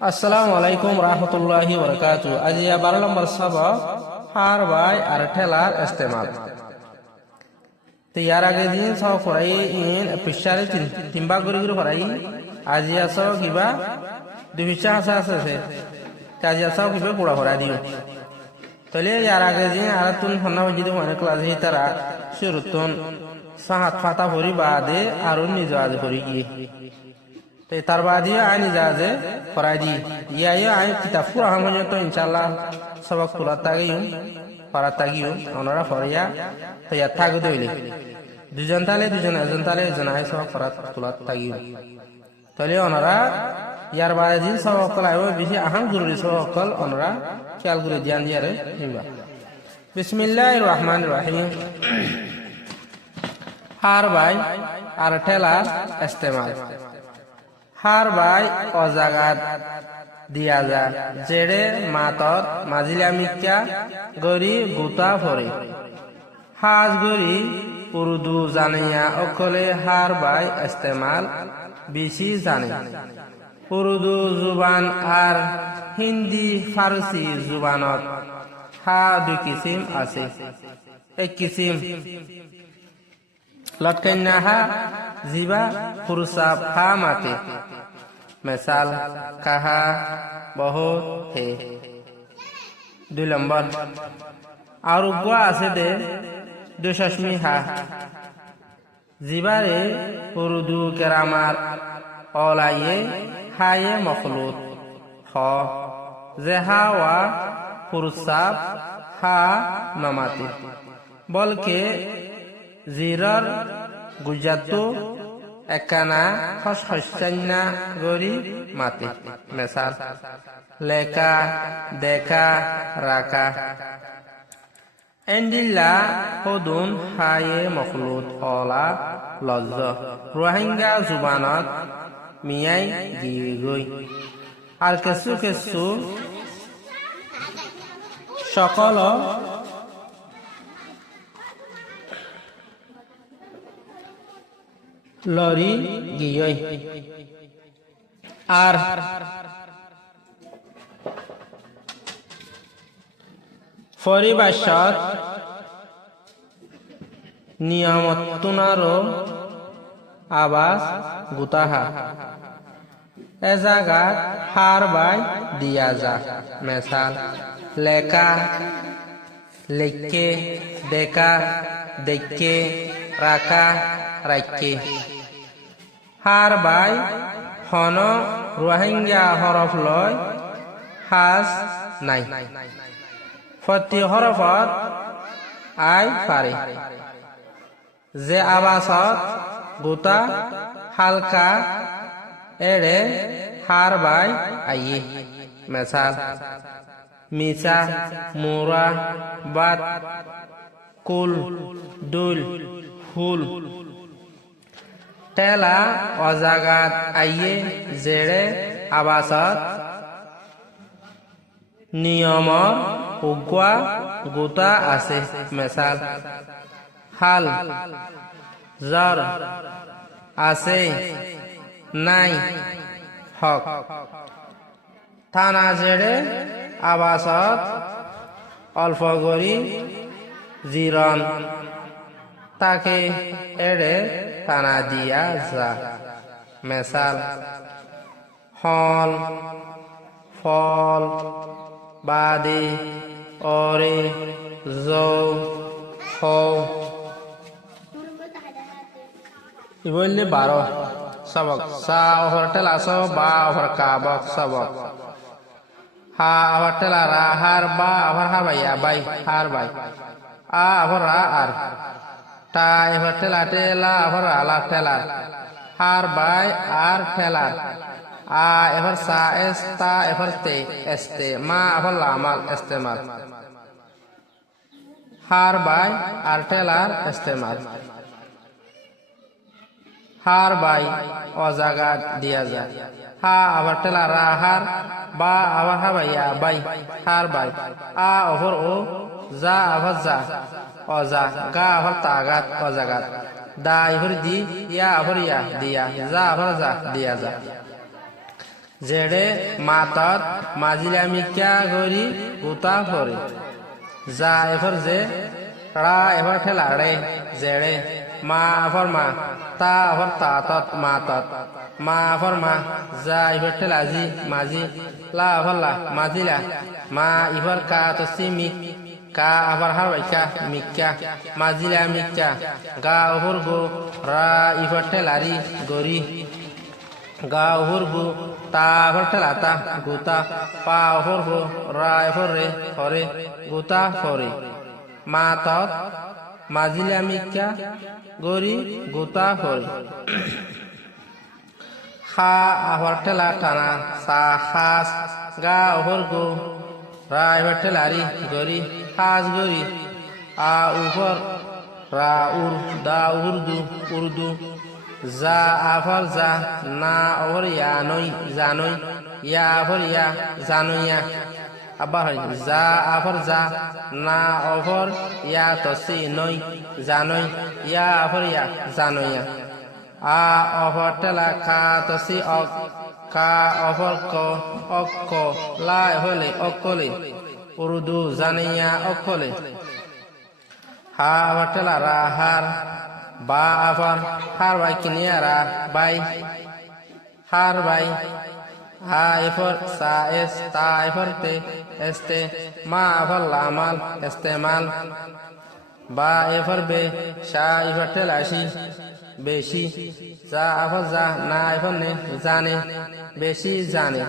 আসসালামু আলাইকুম রাহমাতুল্লাহি ওয়া বারাকাতুহু। আজ 12 নম্বর সবক হার বাই আর ঠেলার ইস্তেমাল। তো ইয়ার আগে দিন সব পড়াই ইন পিছারে তিন ভাগ করে পড়াই। আজ আসো কিবা দুই পিছা আছে কাজ আসো কিবা পড়া পড়া দিও। তাহলে ইয়ার আগে দিন আর তুন হন্না যদি মানে ক্লাস হি তারা শুরুতুন সাহাত ফাতা ভরি বাদে আর নিজ আজ ভরি গিয়ে তার বাদে আইনি যাজে পড়াই দি ইয়া আই কিতাব পুরা হামজে তো ইনশাআল্লাহ সবক তোলা তাগিও পড়া তাগিও ওনারা পড়িয়া তো ইয়া থাক দইলে দুজন তালে একজন আই সবক পড়া তোলা তাগিও তাহলে ওনারা ইয়ার বাদে দিন সবক কলাইব বেশি আহাম জরুরি সবক কল ওনারা খেয়াল করে ধ্যান দিয়ারে নিবা। বিসমিল্লাহির রহমানির রহিম। হার বাই আর ঠেলা ইস্তেমাল। হার বাই অজাগাত দিয়া যা জেড়ে মাতত মাজিলা মিথ্যা গরি গুতা ফরে হাজ গরি উর্দু জানিয়া অকলে হার বাই ইস্তেমাল বেশি জানে। উর্দু জুবান আর হিন্দি ফারসি জুবানত হা দুই কিসিম আছে। এক কিসিম লটকাইনা হা জিবা ফুরসাব হা মাতে মিসাল কাহা বহুত হে। 2 নম্বর আর উগ্রা আছে দে দুশাসমি হা জিবারে উর্দু কেরামার অলাইয়ে হায়ে মখলুত হ জেহা ওয়া ফুরসাব হা নমাতে বলকে জিরর গুজাতু একানা হসহসান্না গরি মাতে মিসাল লেকা দেখা রাকা। এন্ডিল্লা হদুন হায়ে মখলুত অলা লজ্জ রোহিঙ্গা জুবানত মিয়াই গই আর কিছু সকল লরি গিয়ে আর পরিভাষাত নিয়মতুনারো আবাস গুতাহা এ জাগাত হার বাই দিয়া যা মিসাল লেকা লেকে দেখা দেখে রাকা রাইকে। হার বাই হন রোহিঙ্গা হরফ লয় হাজ নাই প্রতি হরফত আই পারে যে আবাসত গোটা হালকা এড়ে হার বাই আইয়ে মিসাল মিসা মোরা বাত কুল দুল ফুল। টেলা অজাগাত আইয়ে জেড়ে আবাসত নিয়ম উগ্রা গোটা আছে মিসাল হাল জর আছে নাই হক। থানা জেড়ে আবাসত অল্প গরি জিরন তাকে এড়ে থানা দিয়া যা মিসাল হল ফল বাদে অরে জৌ হৌ। বললে 12 সবক সা ওভার টেলা সব বা ওভার কাবক সবক হা ওভার টেলা রা হার বা ওভার হার বাই বাই হার বাই আ ওভার রা আর টা ওভার টেলা টেলা ওভার আলা টেলার হার বাই আর টেলার আ এভার সা এস্তা এভার তে এস্তে মা এভার লামাল ইস্তেমাল হার বাই আর টেলার ইস্তেমাল। হার বাই অজাগাত দিয়া যায় হা আবার টেলা রা হার বা আবার হা বাই বাই হার বাই আ ওভার ও যা আবার যা অজা গা আবার তাগাত অজাগাত দা ইহর দি ইয়া আবার ইয়া দিয়া যা আবার যা দিয়া যা। জেড়ে মাতত মাজিলা মিক্কা গরি গুতা ফরে যা এফর যে রা এফর ঠেলা রে জেড়ে মা আফর মা তা আফর তাতত মাতত মা আফর মা যা এফর ঠেলা জি মাজি লা আফর লা মাজিলা মা ইফর কা তসি মিক ka abar harwaika mikka mazila mikka ga uhurgu ra ifatelari gori ga uhurgu ta fatelata guta pa uhurgu ra ifore hore guta hore matot mazila mikka gori guta hore ha afartela tana sa has ga uhurgu ra ifatelari gori হাজ গরি আ উপর রা উর দা উর্দু উর্দু যা আফর যা না offer ইয়া নই জানই ইয়া আফর ইয়া জানইয়া আবার যা আফর যা না অফর ইয়া তসি নই জানই ইয়া আফর ইয়া জানইয়া আ অফর টেলা খা তসি অক কা অফর ক অক্ক লা হলে অকলে উর্দু জানিয়া অকলে হা আবার টেলা রা হার বা আবার হার বাই কিনিয়া রা বাই হার বাই হা এফর সা এস তা এফর তে এস্তে মা আফর লামাল ইস্তেমাল বা এফর বে শা এফর টেলা শি বেশি যা আফর যা না এফর নে জানে বেশি জানে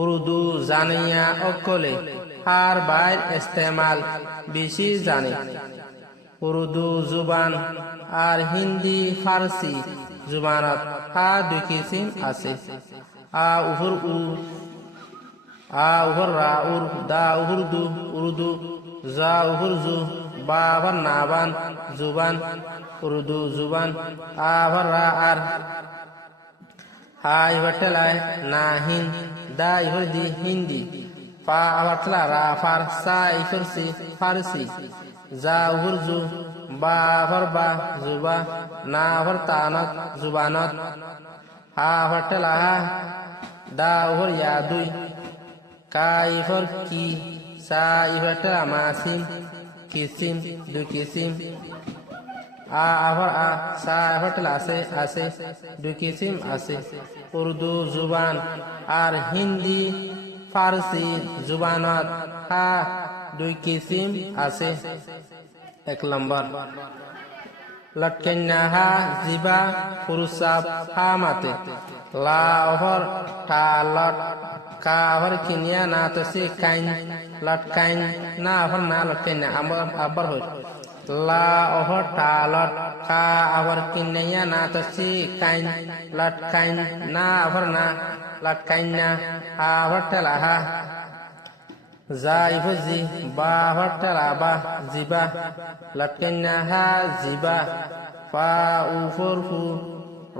উর্দু জানিয়া অকলে হার বাইর ইস্তেমাল বেশি জানে উর্দু জুবান আর হিন্দি ফারসি জুবানত হা দুই কিসিম আছে আ উহুর উ আ উহুর রা উর দা উহুর দু উর্দু যা উহুর জু বাবার নাবান জুবান উর্দু জুবান আবার রা আর হা ইভাটেলায় না হিন দা ইভর দি হিন্দি পা আবারতলা রা ফার সা ইফরসি ফারসি যা উর্জু বা আভর বা জুবা না আভর তানত জুবানত হা আবারতলা হা দা উহর ইয়া দুই কা ইফর কি সা ইভাটেলা মাসিম কিসিম দুই কিসিম আ আভর আ সা আভরতলা আছে আছে দুই কিসিম আছে উর্দু জুবান আর হিন্দি ফারসি জুবানত হা দুই কিসিম আছে এক নম্বর লটকেন্না হা জিবা ফুরুসাব হা মাতে লা অভর টা লট কা অভর কিনিয়া না তসি কাইন লটকাইন না অভর না লটকেন্না আবার হই লা অভর টা লট কা অভর কিনিয়া না তসি কাইন লটকাইন না অভর না লটকাইন্না হা অভর টেলা হা যা ইফজি বা অভর টেলা বা জিবা লটকেন্না হা জিবা ফা উফর হু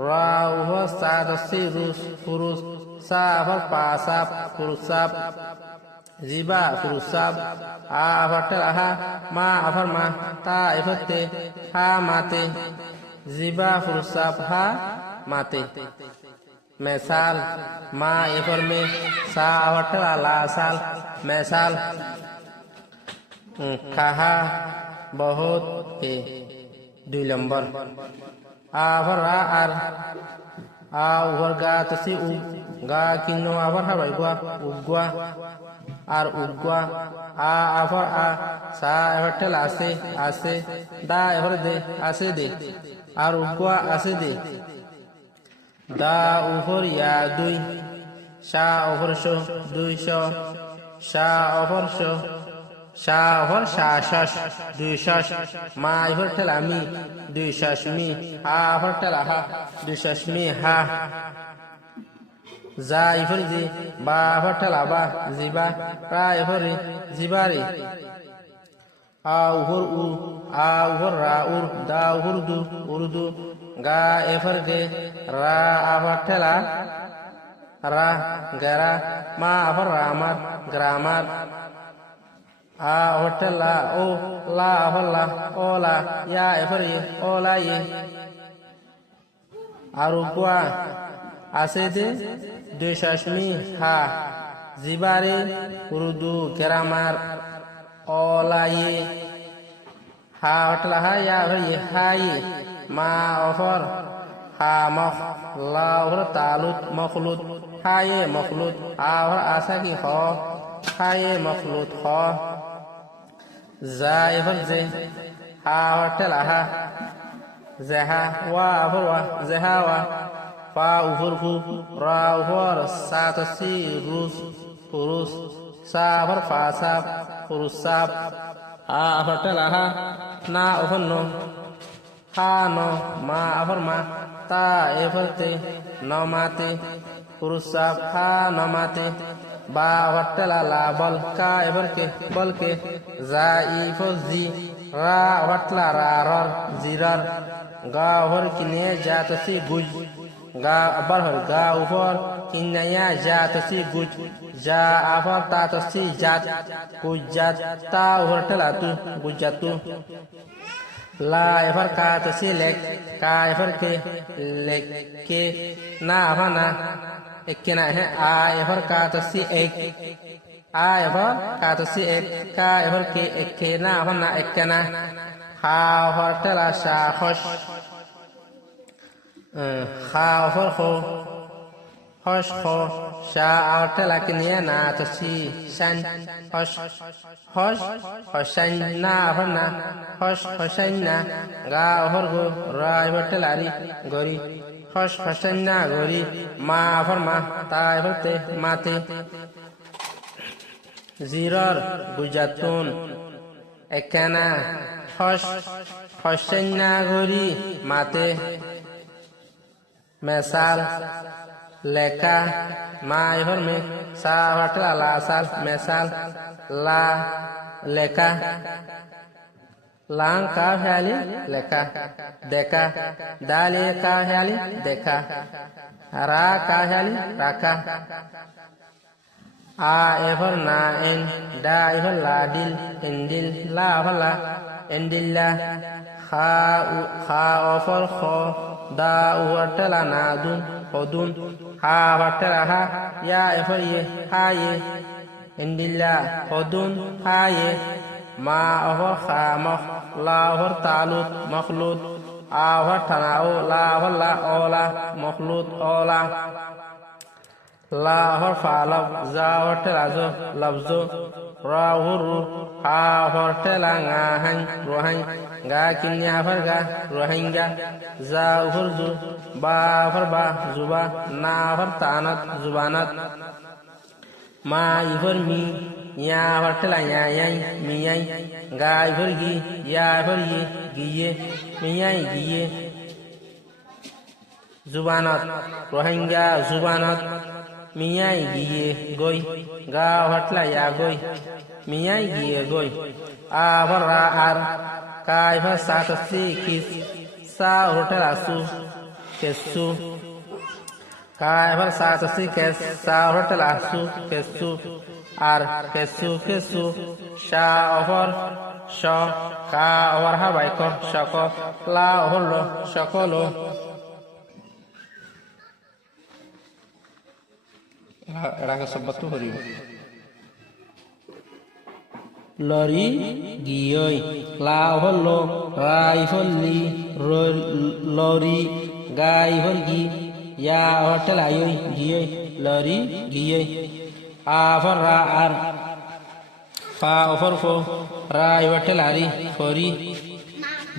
রা উফর সা তসি রুস ফুরুস সা অভর পাসাব ফুরুসাব জিবা ফুরুসাব আ অভর টেলা হা মা অভর মা তা ইফতে হা মাতে জিবা ফুরুসাব হা মাতে मिसाल माँ एफर में सा अवटला ला साल मिसाल कहा बहुत है दुई नंबर आवर आर आ उवर गा तसी उ गा किनो आवर हबाई गुआ उगुआ आर उगुआ आ आवर आ सा अवटला आसे आसे दा एफर दे आसे दे आर उगुआ आसे दे দা উহর ইয়া দুই শা অভর শো দুই শো শা অভর শো শা অভর শা শশ দুই শশ মা ইভর টেলা মি দুই শশ মি হা অভর টেলা হা দুই শশ মি হা যা ইভর জি বা অভর টেলা বা জিবা রা ইভর জিবারে আ উহর উ আ উহর রা উর দা উহর দু উর্দু গা এফর গে রা আবার ঠেলা রা গেরা মা আবার রামার গ্রামার আ হোটেলা ও লা হল্লা ও লা ইয়া এফর ই ও লা ই আর উগুয়া আসেদে দুশাশমি হা জিবারে উর্দু গ্রামার অলায়ে হা হটলা হা ইয়া হয়ে হাই মা অফর হা মখ লা অফর তালুত মখলুত হায়ে মখলুত আফর আসা কি হ হায়ে মখলুত হ জা এফর জে হা হটলা হা জেহা ওয়া অফর ওয়া জেহা ওয়া ফা উফর ফু রা উফর সাতসি রুস পুরুষ সা অফর ফা সাপ পুরুষ সাপ আ অফর টেলা হা না অফর নো হা no ma afar ma ta efarte no mate purusap ha no mate ba wattala la bal ka efarke balke za ifo zi ra watla ra rar zirar ga hor kine jatasi guj ga abar hor ga ufar kinaya jatasi guj ja afar ta tasi jat gujat ta hortala tu gujatu লা এফার কা তসি lake কা এফার কে lake কে না আফা না একে না হে আ এফার কা তসি এক আ এফার কা তসি এক কা এফার কে একে না আফা না একে না হা এফার টেলা শা খস হা এফার খো খস খো শা আর টেলা কে নিয়ে না তসি শান খস খস খসান না আফার না খস খসান না গা অফর গো রা এফার টেলারি গরি খস খসান না গরি মা আফার মা তা এফার তে মাতে জিরর গুজাতুন একানা খস খসান না গরি মাতে মেসাল লেখা মা এফার মে সা হটলা লা সাল মেসাল লা লেখা লাং কা ফেয়ালি লেখা দেখা দালে কা ফেয়ালি দেখা রা কা ফেয়ালি রাখা আ এফর না এন ডা এফর লা দিল এন্ডিল লা এফর লা এন্ডিল্লা খা অফর খ দা উহটলা না দুন odun ha watara ha ya efariye haye indilla odun haye ma ahor khamah la hor talut makhlut ahor tanao la hor la ola makhlut ola la hor falab za hor telazo labzo ra huru ha hor telanga han rohan ga kinya farga rohingya za hurzu ba farba zuba na far tanat zubanat ma ifar mi ya fartela ya yai mi yai ga ifar gi ya ifar gi giye mi yai giye zubanat rohingya zubanat mi yai giye goy ga fartela ya goy mi yai giye goy a far ra ar ka ifar satasi kis sa hotela su kesu ka ever satasi kes sa hotel asu kesu ar kesu kesu sha over sha ka over ha baiko shako la holo shakolo era ka sabatu hori lori giyoi la holo raifoli lori gai horgi ya hotel ayoy giyoi lori giyoi afar ra ar fa ofar fo ra hotel ari fori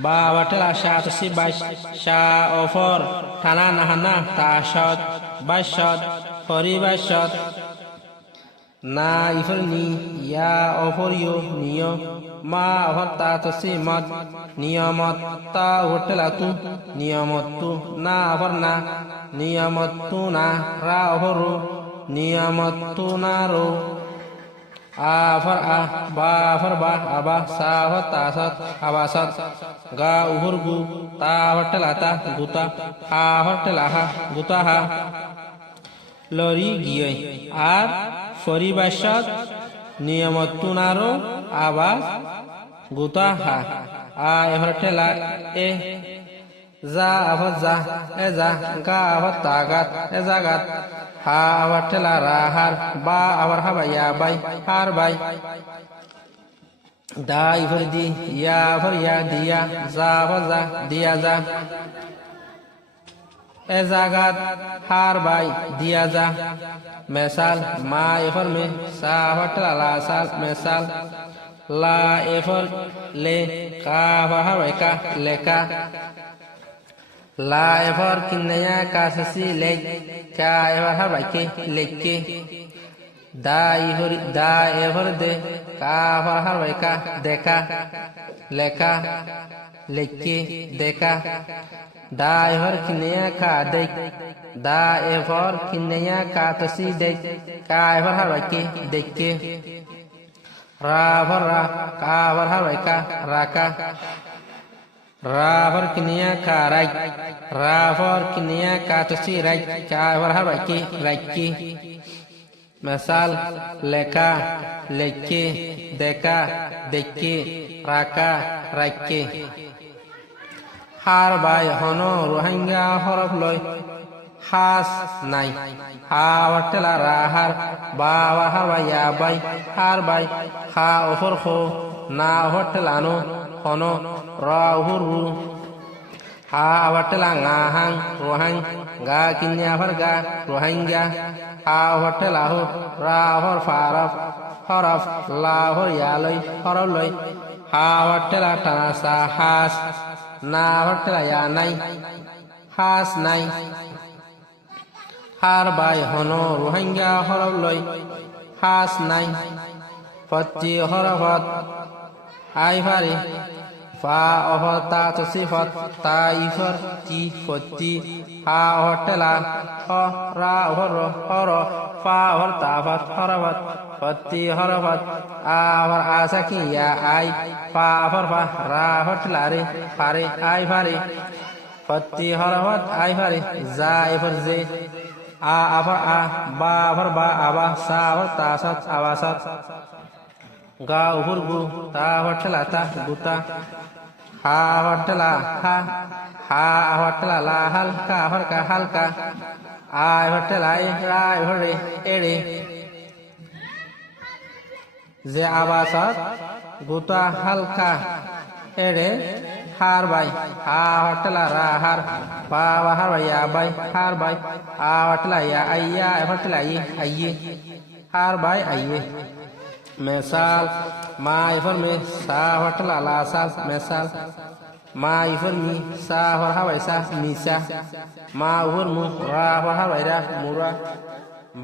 ba hotel ashat si bash sha ofar thana nahana ta shot bashot fori bashot na ifarni ya ofar yo niyo ma ofar ta to si mat niyamat ta hotel atu niyamat tu na ofar na niyamat tu na ra ofaru niyamat tu na ro afar a ba afar ba aba sa ofar ta sat abasat ga uhurgu ta hotel ata guta ha hotel ha guta ha lori giyoi ar ফরিবাসত নিয়মতুনারো আবাস গুতা হা আ এফর ঠেলা এ যা আবার যা এ যা গা আবার তাগাত এ জাগাত হা আবার ঠেলা রাহার বা আবার হাবাই ইয়া বাই হার বাই দা ইফর দি ইয়া আবার ইয়া দিয়া যা আবার যা দিয়া যা এ জাগাত হার বাই দিয়া যা মেসাল মা ইফর মে সা আবার ঠেলা লা সাল মেসাল লা ইফর লে কা আবার হাবাই কা লেকা লা এফর কিন্নায়া কাসি লেক কা এফর হাবাইকে লেককে দা এফর দে কা এফর হাবাইকা দেখা লেকা লেককে দেখা দা এফর কিন্নায়া কা দেখ দা এফর কিন্নায়া কাসি দেখ কা এফর হাবাইকে দেখকে রা এফর রা কা এফর হাবাইকা রাকা Ravar kinia ka rai, ravar kinia ka tosi rai, ka varhaba ki raiki. Misal leka, leki, deka, deki, raka, raiki. Har bai hono rohingya horof loy, has nai. Ha watela rahar, ba wahaba ya bai, har bai, ha ofur ho, na hotelano. Hono rahuru ha awatela ngahang rohang ga kinya farga rohingya ha awatela ho rahor faraf haraf lahor yaloi haroloi ha awatela tanasa has na awatela ya nai has nai har bai hono rohingya haroloi has nai pati harafat ai fari fa ohor ta to sifat ta ifar ti fati ha hotela ho ra horo horo fa hor ta fat haravat fati haravat a hor asaki ya ai fa hor fa ra hotela re fare ai fare fati haravat ai fare za ifar ze a afar a ba afar ba aba sa hor ta sat awasat ga uhur gu ta hotela ta guta ha hotela ha hotela la halka harka halka a hotela ai ra hore ere যে আবাসat গুতা হালকা ere har bai ha hotela ra har ba har bai ya bai har bai a hotela ya ayya hotela yi ayye har bai ayye misal ma ifar me sa hotela la sal misal ma ifar mi sa hor habai sa nisa ma uhur mu ra hor habai ra mura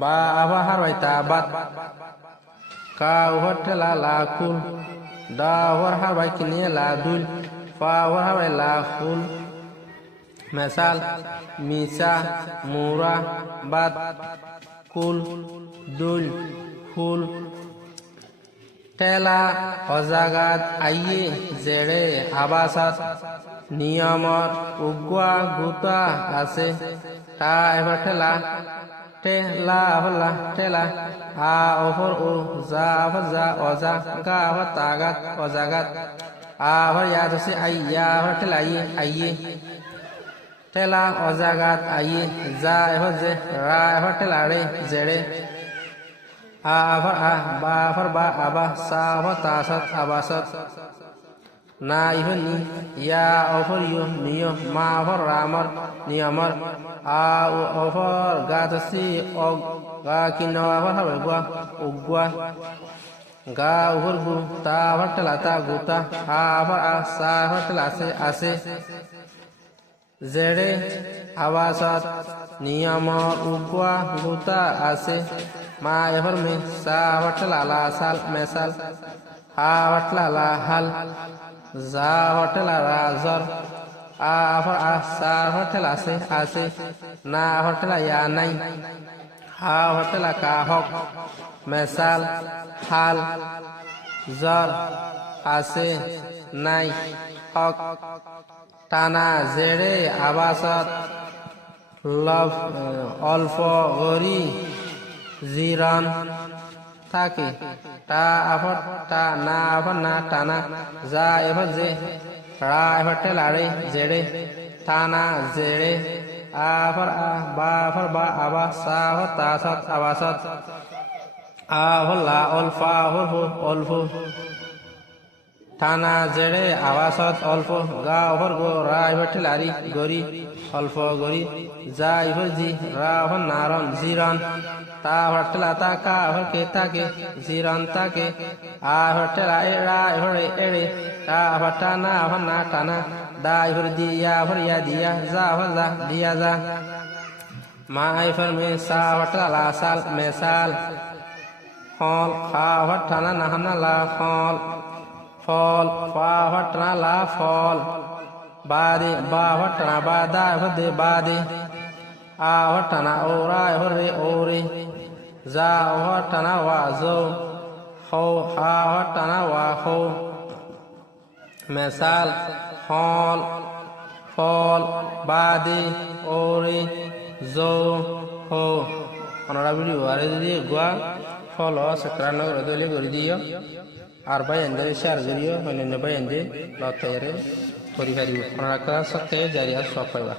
ba aba har bai ta bat ka hotela la kul da hor habai kinia la dul fa hor habai la kul misal misa mura bat kul dul kul টেলা অজাগাত আইয়ে জেড়ে আবাসাত নিয়মত উগুয়া গুতা আছে তা এবার ঠেলা টেলা হলা টেলা আ ওফর ও যা আফর যা অজা গা আফর তাগাত অজাগাত আফর ইয়াদ হচ্ছে আইয়া আফর টেলা আইয়ে টেলা অজাগাত আইয়ে যা এফর যে রা এফর টেলা রে জেড়ে a afar a ba afar ba aba sa afar tasat abasat na ihun ni ya afar yo niyo ma afar ramar niyamar a afar gatasi og ga kinna afar habe gua ugwa ga uhur gu ta afar telata guta a afar a sa afar telase ase জেড়ে আবাসত নিয়মর উগুয়া গুতা আছে মা এফর মে সা হটলা লা সাল মেসাল হা হটলা লা হাল যা হটলা রা জর আ আফর আ সা হটলা আছে না হটলা ইয়া নাই হা হটলা কা হক মেসাল হাল জর আছে নাই হক টানা জেড়ে আবাসত লভ অল্প গরি জিরন থাকে টা আফর টা না আফর না টানা যা এফর যে রা এফর টেলারে জেড়ে টানা জেড়ে আফর আ বাফর বা আবা সাহর তাসত আবাসত আফর লা অলফা হরফু অলফু টানা জেড়ে আবাসত অল্প গা অফর গো রা এফর ঠেলারি গরি অল্প গরি যা এফর জি রা অফর নারন জিরন তা অফর ঠেলা তা কা অফর কে তাকে জিরন তাকে আ অফর ঠেলা এ রা এফর এড়ে তা অফর টানা অফর না টানা দা এফর দিয়া অফর ইয়া দিয়া যা অফর যা দিয়া যা মা এফর মে সা অফর ঠেলা লা সাল মেসাল হল খা অফর টানা না হামনা লা হল ফল ফা ফটনা লা ফল বাদে বা ফটনা বাদা হদে বাদে আ ফটনা ওরা হরে ওরে যা ফটনা ওয়া জো হো হা ফটনা ওয়া হো মিসাল ফল ফল বাদে ওরে জো হো অনরা ভিডিও আরে যদি গোয়া ফল সাবস্ক্রাইব করে দিলে করে দিও আর বাইন্দে শেয়ার করিও অন্যান্য বাইন্দে লতারে পরিহারিও আপনারা ক্লাস সাথে জারি আর সব পাইবা।